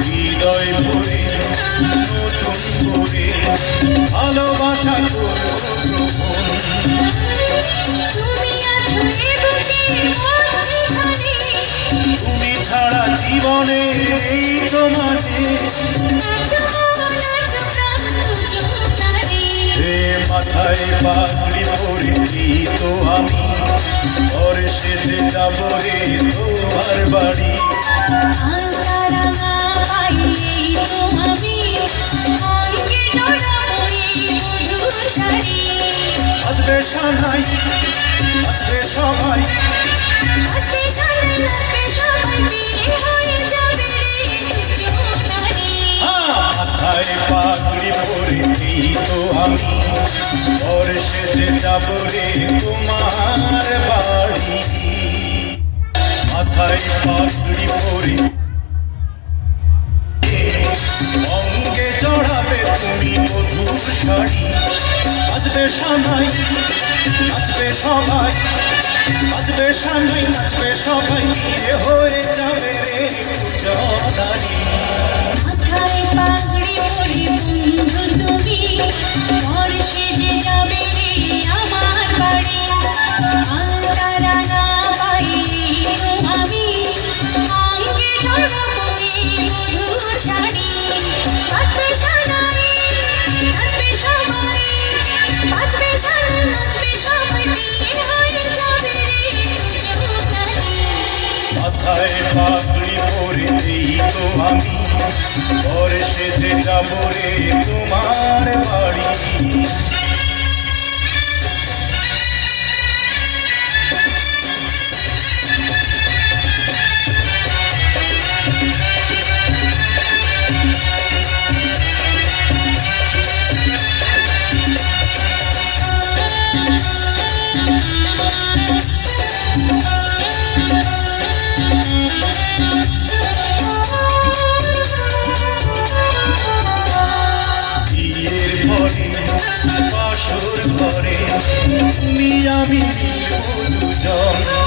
হৃদয় ভরে নতুন করে ভালোবাসা করবো তুমি ছাড়া জীবনে এই তোমাকে হে মাথায় পাগড়ি পরেছি তো আমি ঘরে সেজে যাব রে তোমার বাড়ি আসবে সানাই আসবে সবাই মাথায় পাগড়ি পরেছি তো আমি ঘরে সেজে যাব রে তোমার বাড়ি মাথায় পাগড়ি পরে অঙ্গে চড়াবে তুমি মধুর শাড়ি নাচবে সানাই নাচবে সবাই নাচবে সানাই নাচবে সবাই বিয়ে হয়ে যাবে রে পূজাদারি মাথায় পাগড়ি পরে বন্ধু তুমি ঘরে সেজে যাবে রে আমার বাড়ি আলতারা না পাইলে তো আমি অঙ্গে চড়াবো মধুর শাড়ি নাচবে সানাই নাচবে সবাই নাচবে সানাই নাচবে সবাই বিয়ে হয়ে যাবে রে পূজাদারি মাথায় পাগড়ি পরেছি তো আমি ঘরে সেজে যাব রে তোমার বাড়ি বাসর ঘরে তুমি আমি মিলব দুজন